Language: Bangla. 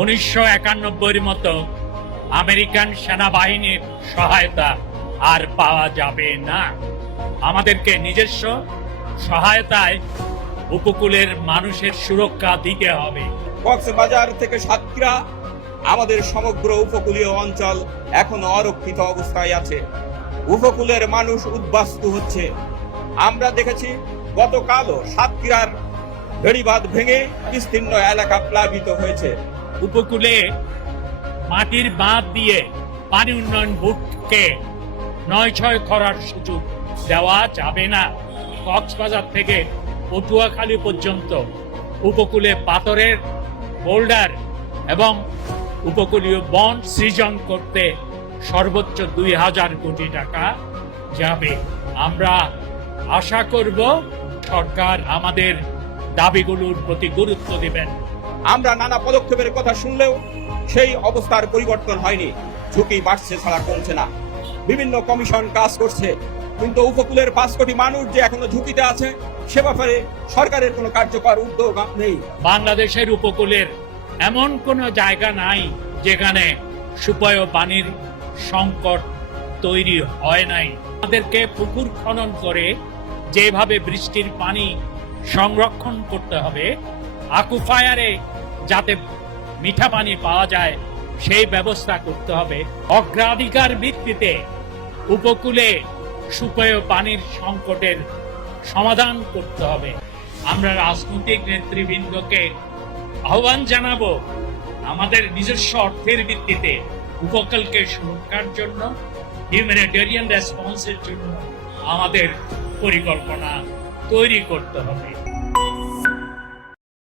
উনিশশো একানব্বইয়ের মতো আমেরিকান সেনাবাহিনীর সহায়তা আর পাওয়া যাবে না। আমাদেরকে নিজস্ব সহায়তায় উপকূলের মানুষের সুরক্ষা দিতে হবে। কক্সবাজার থেকে সাতক্ষীরা, আমাদের সমগ্র উপকূলীয় অঞ্চল এখনও অরক্ষিত অবস্থায় আছে। উপকূলের মানুষ উদ্বাস্তু হচ্ছে। আমরা দেখেছি গতকালও সাতক্ষীরার বেড়িবাঁধ ভেঙে বিস্তীর্ণ এলাকা প্লাবিত হয়েছে। উপকূলে মাটির বাঁধ দিয়ে পানি উন্নয়ন বোর্ডকে নয় ছয় করার সুযোগ দেওয়া যাবে না। কক্সবাজার থেকে পটুয়াখালী পর্যন্ত উপকূলে পাথরের বোল্ডার এবং উপকূলীয় বন সৃজন করতে সর্বোচ্চ দুই হাজার কোটি টাকা যাবে। আমরা আশা করব সরকার আমাদের দাবিগুলোর প্রতি গুরুত্ব দিবেন। আমরা নানা পদক্ষেপের কথা শুনলেও সেই অবস্থার পরিবর্তন হয়নি। ঝুঁকি বাড়ছে ছাড়া কমছে না। বিভিন্ন কমিশন কাজ করছে। কিন্তু উপকূলের পাঁচ কোটি মানুষ যে এখনও ঝুঁকিতে আছে, সে ব্যাপারে সরকারের কোনো কার্যকর উদ্যোগ নেই। বাংলাদেশের উপকূলের এমন কোনো জায়গা নাই যেখানে সুপয় পানির সংকট তৈরি হয় নাই। আমাদেরকে পুকুর খনন করে যেভাবে বৃষ্টির পানি সংরক্ষণ করতে হবে, আকুফায়ারে যাতে মিঠা পানি পাওয়া যায়, সেই ব্যবস্থা করতে হবে। অগ্রাধিকার ভিত্তিতে উপকূলে সুপেয় পানির সংকটের সমাধান করতে হবে। আমরা রাজনৈতিক নেতৃবৃন্দকে আহ্বান জানাব, আমাদের নিজস্ব অর্থের ভিত্তিতে উপকূলকে সুরক্ষার জন্য হিউম্যানিটেরিয়ান রেসপন্সের জন্য আমাদের পরিকল্পনা তৈরি করতে হবে।